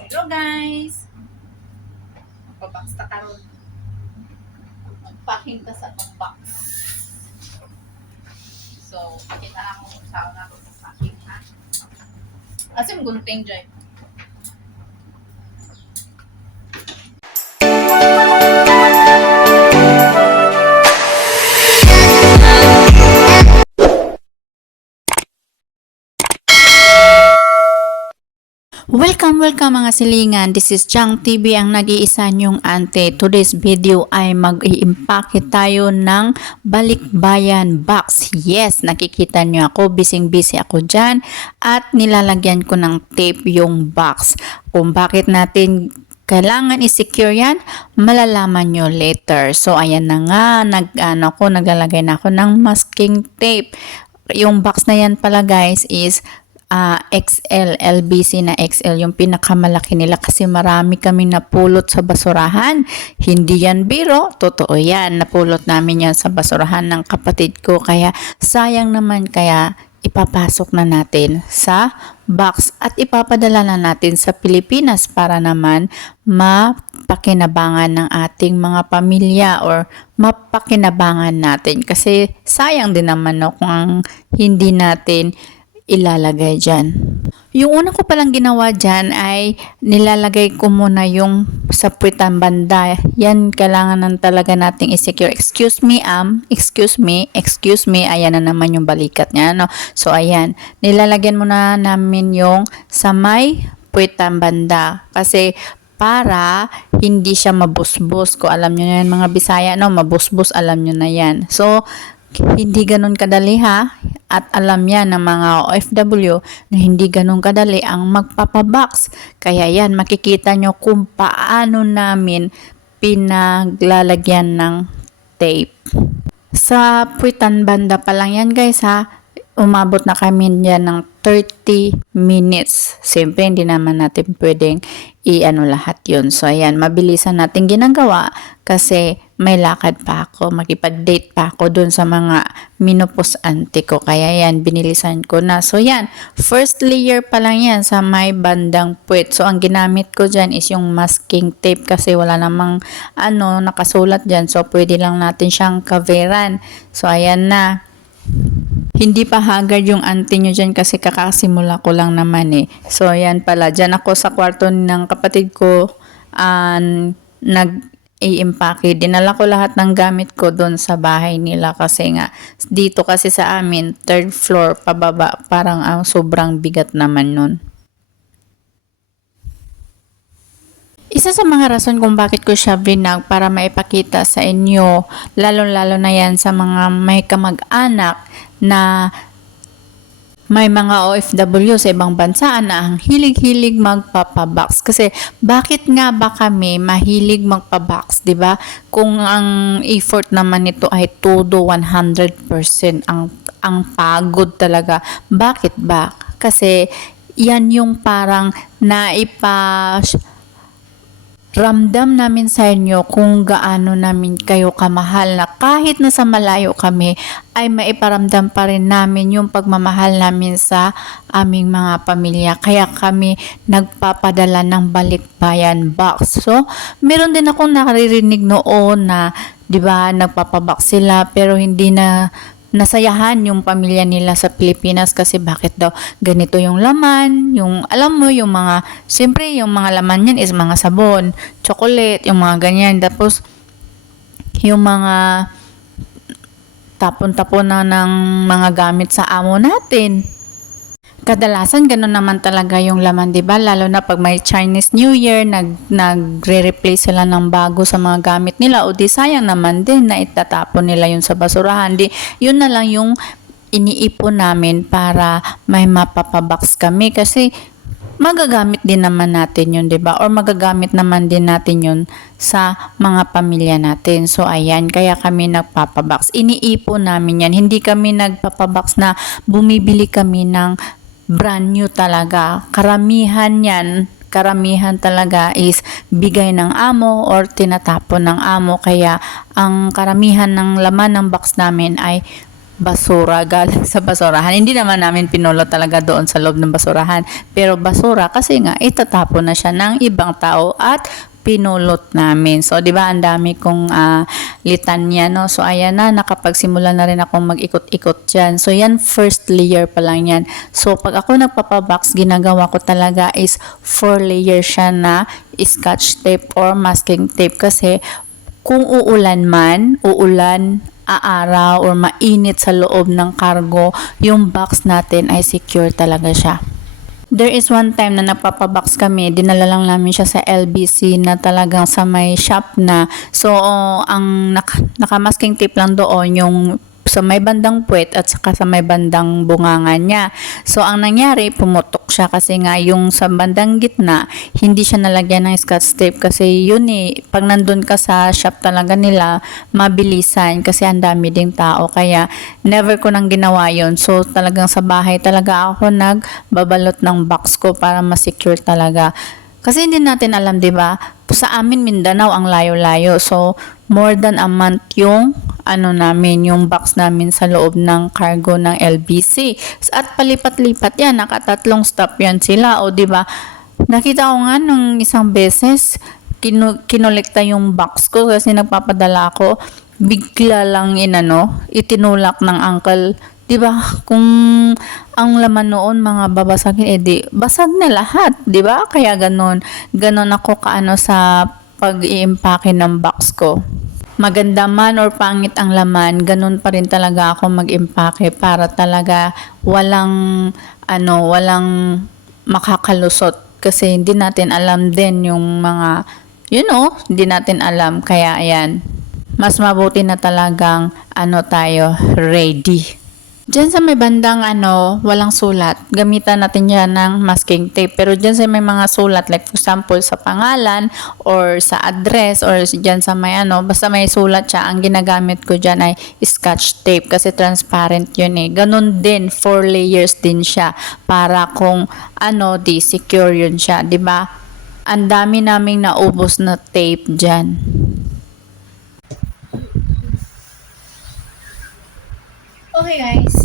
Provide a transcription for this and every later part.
Hello guys! Magpabox ta karon. Magpacking ta sa itong box. So, pakita na kung saan na itong packing ha. Asim gunting dyan. Welcome mga silingan. This is Chang TV, ang nag-iisa niyong ante. Today's video ay mag-i-impake tayo ng balikbayan box. Yes, nakikita niyo ako, busy ako dyan at nilalagyan ko ng tape yung box. Kung bakit natin kailangan i-secure yan, malalaman nyo later. So ayan na nga, naglalagay na ako ng masking tape. Yung box na yan pala guys is XL, LBC na XL, yung pinakamalaki nila kasi marami kami napulot sa basurahan. Hindi yan biro, totoo yan. Napulot namin yan sa basurahan ng kapatid ko, kaya sayang naman, kaya ipapasok na natin sa box at ipapadala na natin sa Pilipinas para naman mapakinabangan ng ating mga pamilya or mapakinabangan natin, kasi sayang din naman no, kung hindi natin ilalagay dyan. Yung una ko palang ginawa dyan ay nilalagay ko muna yung sa puwitan banda. Yan kailangan talaga nating i-secure. Excuse me. Ayan na naman yung balikat niya. No? So ayan, nilalagyan muna namin yung sa may puwitan banda. Kasi para hindi siya mabusbos. Kung alam nyo na yan mga Bisaya, no? Mabusbos, alam nyo na yan. So, hindi ganun kadali ha, at alam yan ng mga OFW na hindi ganun kadali ang magpapabox. Kaya yan, makikita nyo kung paano namin pinaglalagyan ng tape. Sa puwitan banda pa lang yan guys ha, umabot na kami dyan ng 30 minutes. Siyempre, hindi naman natin pwedeng i-ano lahat yun. So, ayan, mabilisan natin ginagawa kasi may lakad pa ako. Makipag-date pa ako dun sa mga minupos auntie ko. Kaya yan, binilisan ko na. So, yan, first layer pa lang yan sa may bandang puwet. So, ang ginamit ko dyan is yung masking tape kasi wala namang nakasulat dyan. So, pwede lang natin siyang coveran. So, ayan na. Hindi pa haggard yung auntie nyo dyan kasi kakasimula ko lang naman eh. So, yan pala. Dyan ako sa kwarto ng kapatid ko nag-i-impake. Dinala ko lahat ng gamit ko doon sa bahay nila kasi nga dito kasi sa amin, third floor pababa. Parang sobrang bigat naman nun. Isa sa mga rason kung bakit ko siya binag para maipakita sa inyo, lalo-lalo na yan sa mga may kamag-anak na may mga OFW sa ibang bansa na ang hilig-hilig magpapabox. Kasi bakit nga ba kami mahilig magpabox, 'di ba? Kung ang effort naman nito ay todo 100%, ang pagod talaga. Bakit ba? Kasi yan yung parang ramdam namin sa inyo kung gaano namin kayo kamahal, na kahit nasa malayo kami ay maiparamdam pa rin namin yung pagmamahal namin sa aming mga pamilya. Kaya kami nagpapadala ng balikbayan box. So, meron din akong naririnig noon na 'di ba, nagpapabox sila pero hindi na nasayahan yung pamilya nila sa Pilipinas kasi bakit daw ganito yung laman, yung alam mo yung mga, siyempre yung mga laman yan is mga sabon, chocolate, yung mga ganyan, tapos yung mga tapon-tapon na ng mga gamit sa amo natin. Kadalasan ganun naman talaga yung laman, 'di ba? Lalo na pag may Chinese New Year, nagre-replace sila ng bago sa mga gamit nila, o di sayang naman din na itatapon nila yun sa basurahan. Di yun na lang yung iniipon namin para may mapapabox kami kasi magagamit din naman natin yun, 'di ba? Or magagamit naman din natin yun sa mga pamilya natin. So ayan, kaya kami nagpapabox. Iniipon namin yan. Hindi kami nagpapabox na bumibili kami ng brand new talaga. Karamihan talaga is bigay ng amo or tinatapon ng amo. Kaya ang karamihan ng laman ng box namin ay basura galing sa basurahan. Hindi naman namin pinulot talaga doon sa loob ng basurahan. Pero basura kasi nga itatapon na siya ng ibang tao at pinulot namin. So, di ba, ang dami kong litanya, no? So, ayan na, nakapagsimula na rin akong mag-ikot-ikot dyan. So, yan, first layer pa lang yan. So, pag ako nagpapabox, ginagawa ko talaga is 4 layer siya na scotch tape or masking tape. Kasi, kung uulan man, aaraw, or mainit sa loob ng cargo, yung box natin ay secure talaga siya. There is one time na nagpapabox kami, dinala lang namin siya sa LBC na talagang sa may shop na. So, ang nakamasking tape lang doon yung sa may bandang puwet at saka sa may bandang bungangan niya. So, ang nangyari, pumutok siya kasi nga yung sa bandang gitna, hindi siya nalagyan ng scotch tape kasi yun pag nandun ka sa shop talaga nila, mabilisan kasi ang dami ding tao. Kaya, never ko nang ginawa yun. So, talagang sa bahay talaga ako nagbabalot ng box ko para ma-secure talaga. Kasi hindi natin alam, 'di ba? Sa amin Mindanao ang layo-layo. So, more than a month yung yung box namin sa loob ng cargo ng LBC. At palipat-lipat yan, nakatatlong stop yan sila. O 'di ba? Nakita ko nga nung isang beses, kinolekta yung box ko kasi nagpapadala ako. Bigla lang itinulak ng uncle. 'Di ba? Kung ang laman noon mga babasagin, edi basag na lahat, 'di ba? Kaya ganon ako sa pag-iimpake ng box ko. Maganda man or pangit ang laman, ganun pa rin talaga ako mag-impake para talaga walang makakalusot kasi hindi natin alam din yung mga hindi natin alam, kaya ayan. Mas mabuti na talagang tayo ready. Diyan sa may bandang walang sulat, gamitan natin yan ng masking tape. Pero diyan sa may mga sulat, like for example sa pangalan or sa address or diyan sa may basta may sulat siya, ang ginagamit ko diyan ay scotch tape kasi transparent yun Ganon din, 4 layers din siya para kung di secure yun siya, 'di ba? Ang dami naming naubos na tape diyan. Okay guys.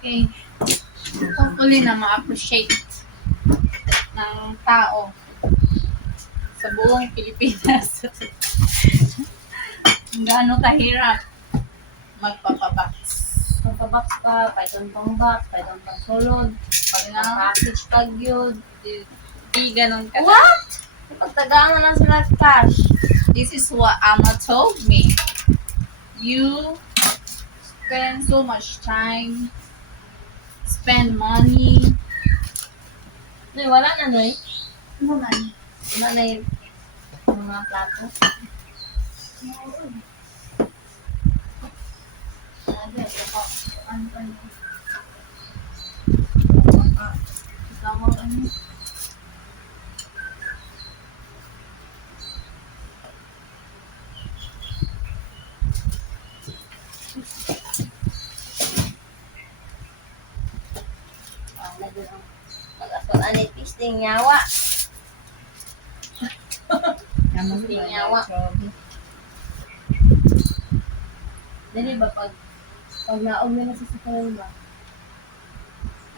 Okay. Hopefully na ma-appreciate ng tao sa buong Pilipinas. Gaano kahirap magpapabox. Magpabox pa, paiton pang box, paiton pang sulod, pag package pag yun. Di ganun ka. What? Pagtagaan na lang sila cash. This is what Ama told me. You spend so much time, spend money. Noy, wala na, Noy. Ano man? Wala na yung mga plato. Pag-asol anipis, ding yawa. Tinyawa. Dali ba pag naog nila sa sakyan ba?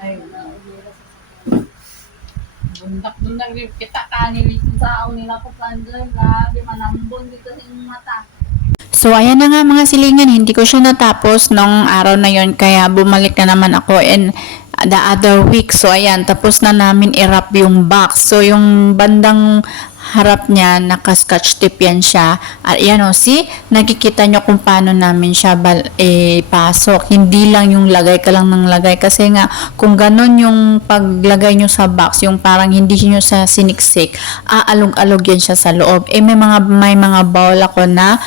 Ay, Naog nila sa sakyan. bundak-bundak kita kanili sa nila po kandoy, grabe manambon dito sa inyong mata. So, ayan na nga mga silingan, hindi ko siya natapos nung araw na yon kaya bumalik na naman ako in the other week. So, ayan, tapos na namin i-wrap yung box. So, yung bandang harap niya, naka-scotch tape yan siya. At yan see, nakikita nyo kung paano namin siya pasok. Hindi lang yung lagay ka lang ng lagay. Kasi nga, kung ganon yung paglagay nyo sa box, yung parang hindi nyo sa siniksik, aalog-alog yan siya sa loob. May mga bowl ako na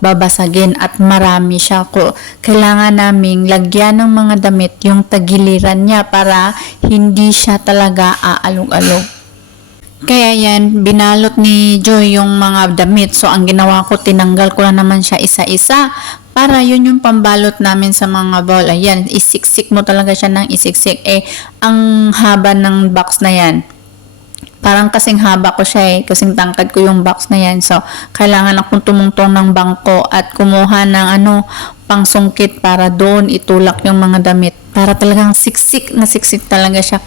babasagin at marami siya. Kailangan naming lagyan ng mga damit yung tagiliran niya para hindi siya talaga aalog-alog. Kaya yan, binalot ni Joy yung mga damit. So, ang ginawa ko, tinanggal ko na naman siya isa-isa para yun yung pambalot namin sa mga bowl. Ayan, isiksik mo talaga siya ng isiksik. Ang haba ng box na yan, parang kasing haba ko siya kasing tangkad ko yung box na yan. So, kailangan akong tumungtong ng bangko at kumuha ng pangsungkit para doon itulak yung mga damit. Para talagang siksik na siksik talaga siya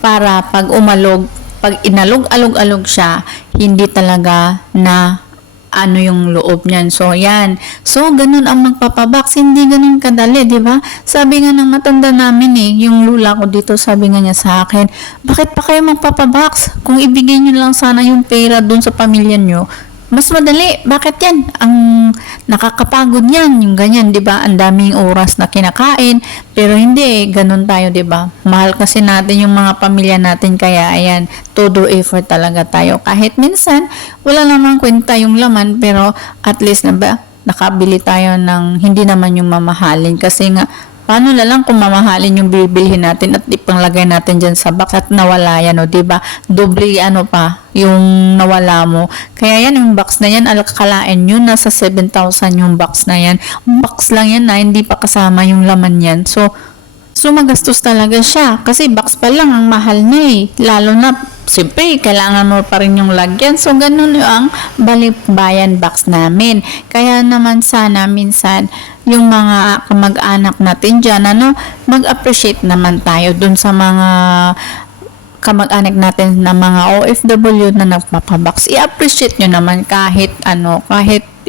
para pag umalog, pag inalog-alog-alog siya, hindi talaga na ano yung loob niyan. So, yan. So, ganun ang magpapabox. Hindi ganun kadali, di ba? Sabi nga ng matanda namin yung lula ko dito, sabi nga niya sa akin, bakit pa kayo magpapabox? Kung ibigay niyo lang sana yung pera dun sa pamilya niyo, mas madali. Bakit yan? Ang nakakapagod yan. Yung ganyan, di ba? Ang daming oras na kinakain. Pero hindi, ganun tayo, di ba? Mahal kasi natin yung mga pamilya natin. Kaya, ayan, todo effort talaga tayo. Kahit minsan, wala namang kwenta yung laman. Pero, at least, na ba, nakabili tayo ng hindi naman yung mamahalin. Kasi nga, paano na lang kung mamahalin yung bibilhin natin at ipanglagay natin dyan sa box at nawala yan, o diba? Doble ano pa, yung nawala mo. Kaya yan, yung box na yan, alakalain yun, nasa 7,000 yung box na yan. Box lang yan na, hindi pa kasama yung laman yan. So magastos talaga siya. Kasi box pa lang, ang mahal na Lalo na, siyempre, kailangan mo pa rin yung lagyan. So, ganun yung balikbayan box namin. Kaya naman sana, minsan, yung mga kamag-anak natin dyan, mag-appreciate naman tayo dun sa mga kamag-anak natin na mga OFW na nagpapabox. I-appreciate nyo naman kahit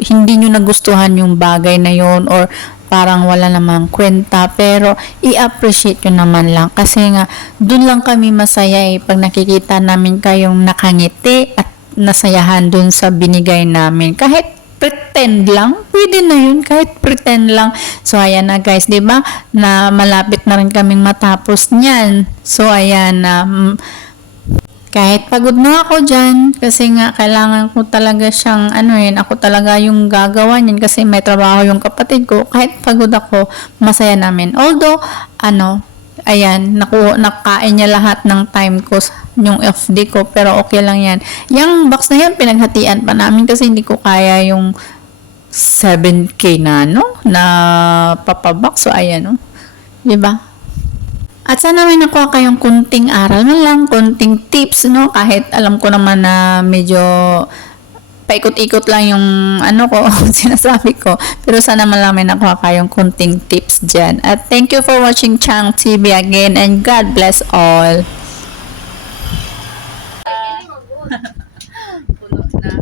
hindi nyo nagustuhan yung bagay na yon or parang wala namang kwenta, pero i-appreciate nyo naman lang kasi nga dun lang kami masaya pag nakikita namin kayong nakangiti at nasayahan dun sa binigay namin. Kahit pretend lang, pwede na yun, kahit pretend lang. So, ayan na guys, di ba? Na malapit na rin kaming matapos niyan. So, ayan na, kahit pagod na ako dyan, kasi nga, kailangan ko talaga siyang, ako talaga yung gagawa niyan kasi may trabaho yung kapatid ko. Kahit pagod ako, masaya namin. Although, ayan, nakain niya lahat ng time ko, yung FD ko, pero okay lang yan. Yung box na yan, pinaghatian pa namin kasi hindi ko kaya yung 7K na papabox. So, ayan, diba? At sana may nakuha kayong kunting aral na lang, kunting tips, kahit alam ko naman na medyo paikot-ikot lang yung sinasabi ko. Pero sana malaman nakuha kayong kunting tips dyan. At thank you for watching Chang TV again and God bless all. Puno na.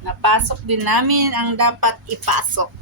Napasok din namin ang dapat ipasok.